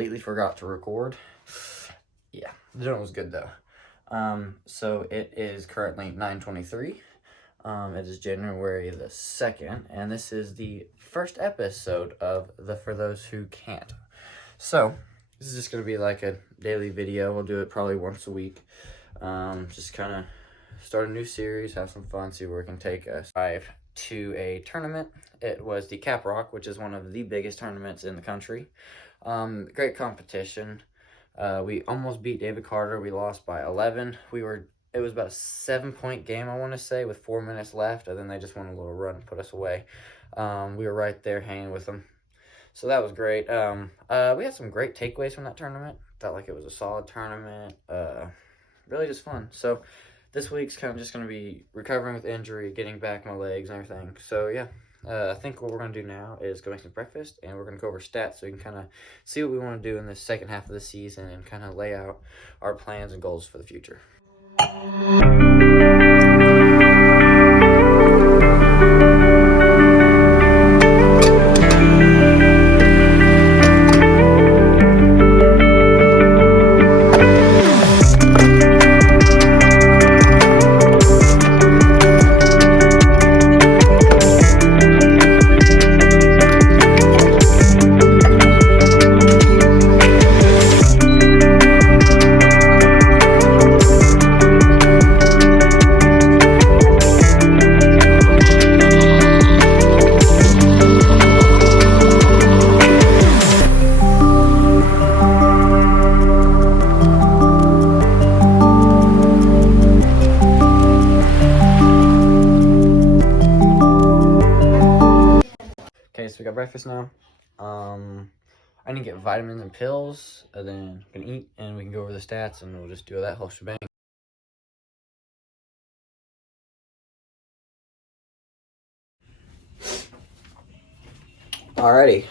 completely forgot to record. Yeah, the dinner was good though. So it is currently 9:23. It is January the 2nd, and this is the first episode of the For Those Who Can't. So this is just gonna be like a daily video. We'll do it probably once a week. Just kind of start a new series, have some fun, see where it can take us. To a tournament. It was the Cap Rock, which is one of the biggest tournaments in the country. Great competition. We almost beat David Carter. We lost by 11. It was about a 7-point game, I want to say, with 4 minutes left, and then they just won a little run and put us away. We were right there hanging with them. So that was great. We had some great takeaways from that tournament. Felt like it was a solid tournament. Really just fun. So this week's kind of just going to be recovering with injury, getting back my legs and everything. So, yeah, I think what we're going to do now is go make some breakfast, and we're going to go over stats so we can kind of see what we want to do in the second half of the season and kind of lay out our plans and goals for the future. So we got breakfast now. I need to get vitamins and pills, and then we can eat, and we can go over the stats, and we'll just do that whole shebang. Alrighty.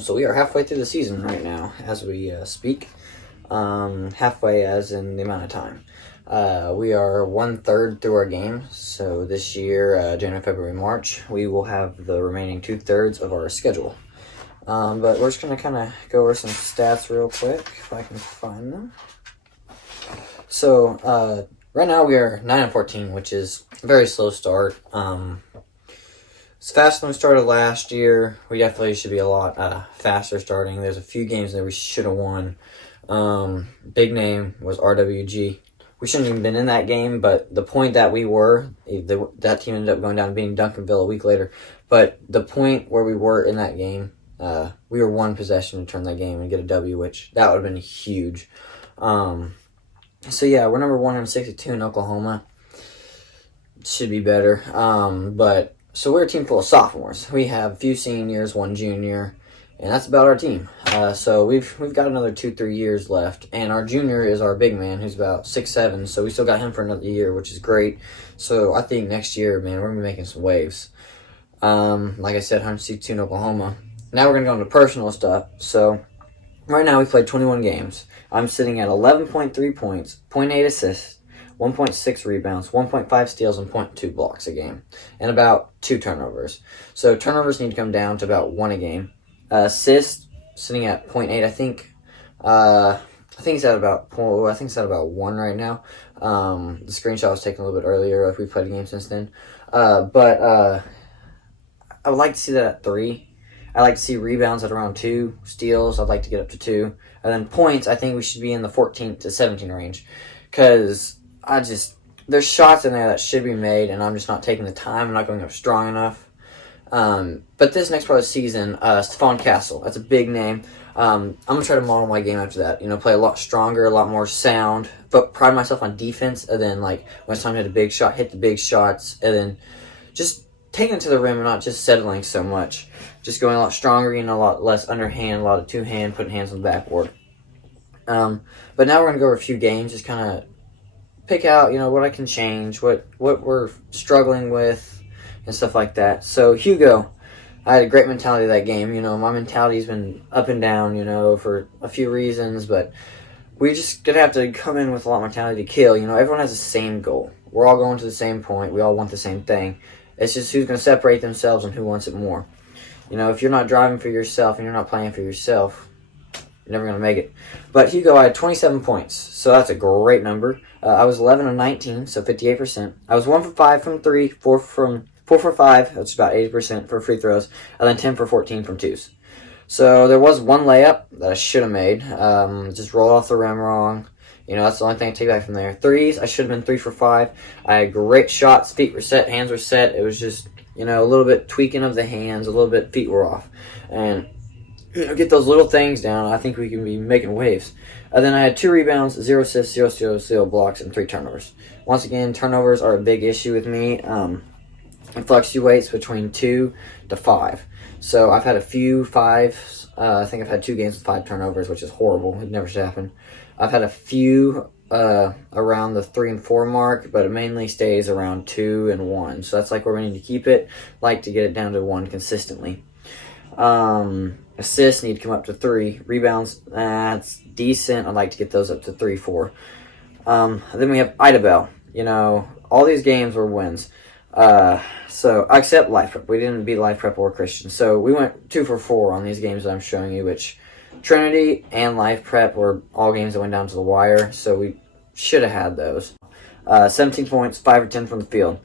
So we are halfway through the season right now, as we speak. Halfway as in the amount of time. We are 1/3 through our game, so this year, January, February, March, we will have the remaining 2/3 of our schedule. But we're just going to kind of go over some stats real quick, if I can find them. So, right now we are 9-14, which is a very slow start. It's faster than we started last year. We definitely should be a lot faster starting. There's a few games that we should have won. Big name was RWG. We shouldn't have even been in that game, but the point that we were, that team ended up going down and beating Duncanville a week later. But the point where we were in that game, we were one possession to turn that game and get a W, which that would have been huge. So yeah, we're number 162 in Oklahoma. Should be better. So we're a team full of sophomores. We have a few seniors, one junior, and that's about our team. So we've got another 2-3 years left, and our junior is our big man, who's about 6'7", so we still got him for another year, which is great. So I think next year, man, we're going to be making some waves. Like I said, 162 in Oklahoma. Now we're going to go into personal stuff. So right now we played 21 games. I'm sitting at 11.3 points, 0.8 assists, 1.6 rebounds, 1.5 steals, and 0.2 blocks a game, and about 2 turnovers. So turnovers need to come down to about 1 a game. Assists sitting at 0.8. I think it's at about 1 right now. The screenshot was taken a little bit earlier if we played a game since then. But I would like to see that at 3. I like to see rebounds at around 2. Steals, I'd like to get up to 2. And then points, I think we should be in the 14 to 17 range. Because there's shots in there that should be made, and I'm just not taking the time. I'm not going up strong enough. But this next part of the season, Stephon Castle, that's a big name. I'm going to try to model my game after that. Play a lot stronger, a lot more sound, but pride myself on defense. And then, when it's time to hit a big shot, hit the big shots. And then just taking it to the rim and not just settling so much. Just going a lot stronger, a lot less underhand, a lot of two-hand, putting hands on the backboard. But now we're going to go over a few games, just kind of pick out, what I can change, what we're struggling with, and stuff like that. So, Hugo, I had a great mentality that game. My mentality's been up and down, for a few reasons, but we just gonna have to come in with a lot of mentality to kill. Everyone has the same goal. We're all going to the same point. We all want the same thing. It's just who's going to separate themselves and who wants it more. If you're not driving for yourself and you're not playing for yourself, you're never going to make it. But Hugo, I had 27 points, so that's a great number. I was 11 of 19, so 58%. I was 1 for 5 from 3, 4 for 5, that's about 80% for free throws, and then 10 for 14 from twos. So there was one layup that I should have made. Just rolled off the rim wrong. That's the only thing I take back from there. Threes, I should have been 3 for 5. I had great shots. Feet were set. Hands were set. It was just, a little bit tweaking of the hands. A little bit feet were off. And, get those little things down. I think we can be making waves. Then I had 2 rebounds, 0 assists, 0 steals, 0 blocks, and 3 turnovers. Once again, turnovers are a big issue with me. It fluctuates between 2 to 5. So I've had a few 5s. I think I've had 2 games with 5 turnovers, which is horrible. It never should happen. I've had a few around the 3 and 4 mark, but it mainly stays around 2 and 1. So that's like where we need to keep it. Like to get it down to 1 consistently. Assists need to come up to 3. Rebounds, that's decent. I'd like to get those up to 3, 4. Then we have Idabel. All these games were wins. So except Life Prep. We didn't beat Life Prep or Christian. So we went 2 for 4 on these games that I'm showing you, which Trinity and Life Prep were all games that went down to the wire, so we should have had those. 17 points, 5 or 10 from the field.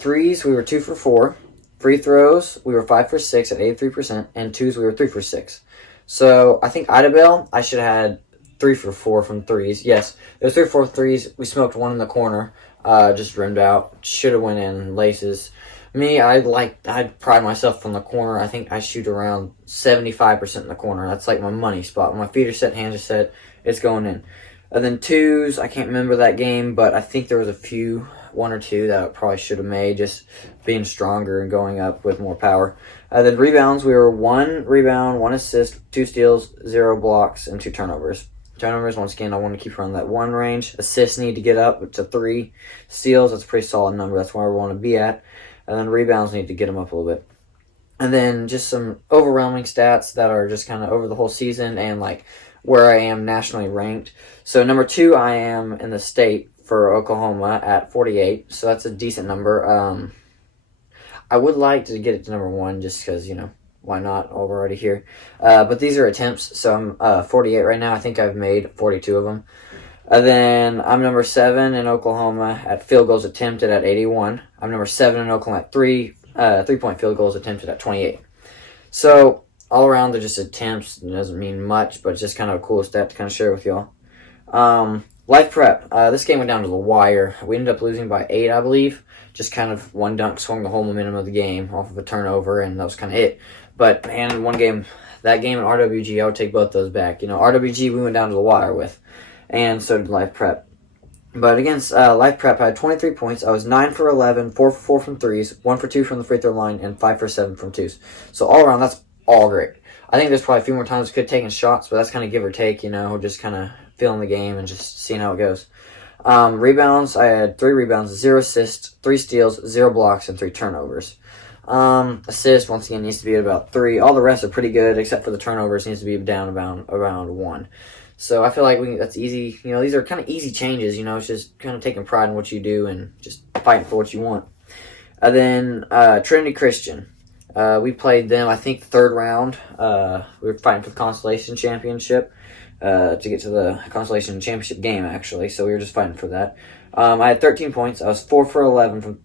Threes, we were 2 for 4. Free throws, we were 5 for 6 at 83%, and twos, we were 3 for 6. So I think Idabel, I should have had 3 for 4 from threes. Yes, there was 3 or 4 threes. We smoked one in the corner, just rimmed out. Should have went in laces. Me, I pride myself from the corner. I think I shoot around 75% in the corner. That's like my money spot. When my feet are set, hands are set, it's going in. And then twos, I can't remember that game, but I think there was one or two that I probably should have made, just being stronger and going up with more power. Then rebounds, we were 1 rebound, 1 assist, 2 steals, 0 blocks, and 2 turnovers. Turnovers, once again, I want to keep around that 1 range. Assists need to get up to 3. Steals, that's a pretty solid number. That's where we want to be at. And then rebounds need to get them up a little bit. And then just some overwhelming stats that are just kind of over the whole season and like where I am nationally ranked. So number 2, I am in the state for Oklahoma at 48. So that's a decent number. I would like to get it to number 1 just because, why not? Oh, we're already here. But these are attempts. So I'm 48 right now. I think I've made 42 of them. Then I'm number 7 in Oklahoma at field goals attempted at 81. I'm number 7 in Oklahoma at 3-point field goals attempted at 28. So all around they're just attempts. It doesn't mean much, but it's just kind of a cool stat to kind of share with y'all. Life Prep. This game went down to the wire. We ended up losing by 8, I believe. Just kind of one dunk swung the whole momentum of the game off of a turnover, and that was kind of it. But man, one game, that game and RWG, I would take both those back. RWG we went down to the wire with. And so did Life Prep. But against Life Prep, I had 23 points. I was 9 for 11, 4 for 4 from threes, 1 for 2 from the free throw line, and 5 for 7 from twos. So all around, that's all great. I think there's probably a few more times we could have taken shots, but that's kind of give or take, just kind of feeling the game and just seeing how it goes. Rebounds, I had 3 rebounds, 0 assists, 3 steals, 0 blocks, and 3 turnovers. Assist, once again, needs to be at about 3. All the rest are pretty good, except for the turnovers, needs to be down around 1. So I feel like that's easy. These are kind of easy changes. It's just kind of taking pride in what you do and just fighting for what you want. Then Trinity Christian. We played them, I think, the 3rd round. We were fighting for the Constellation Championship to get to the Constellation Championship game, actually. So we were just fighting for that. I had 13 points. I was 4 for 11 from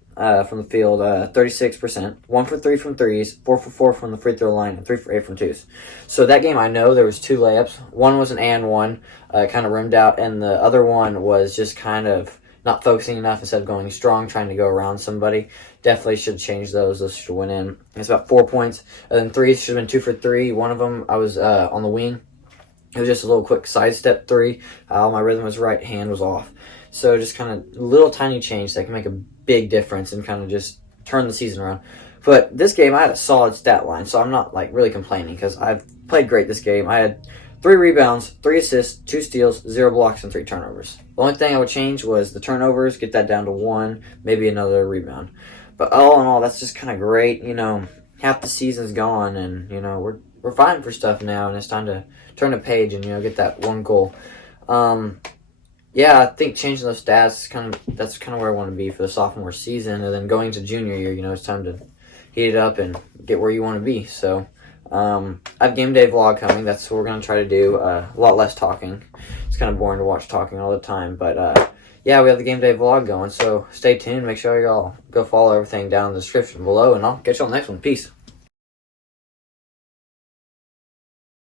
the field, 36%, 1 for 3 from threes, 4 for 4 from the free throw line, and 3 for 8 from twos. So that game, I know there was 2 layups. One was an and one, kind of rimmed out, and the other one was just kind of not focusing enough instead of going strong, trying to go around somebody. Definitely should change those. Those should have went in. It's about 4 points. And then threes should have been 2 for 3. One of them, I was on the wing. It was just a little quick sidestep 3. My rhythm was right, hand was off. So just kind of little tiny change that can make a big difference and kind of just turn the season around. But this game, I had a solid stat line, so I'm not really complaining because I've played great this game. I had 3 rebounds, 3 assists, 2 steals, 0 blocks, and 3 turnovers. The only thing I would change was the turnovers, get that down to 1, maybe another rebound. But all in all, that's just kind of great. Half the season's gone, and we're fighting for stuff now, and it's time to turn a page and get that one goal. Yeah, I think changing those stats that's kind of where I want to be for the sophomore season, and then going to junior year, it's time to heat it up and get where you want to be. So, I have game day vlog coming. That's what we're going to try to do. A lot less talking. It's kind of boring to watch talking all the time. But yeah, we have the game day vlog going. So stay tuned. Make sure y'all go follow everything down in the description below. And I'll catch y'all next one. Peace.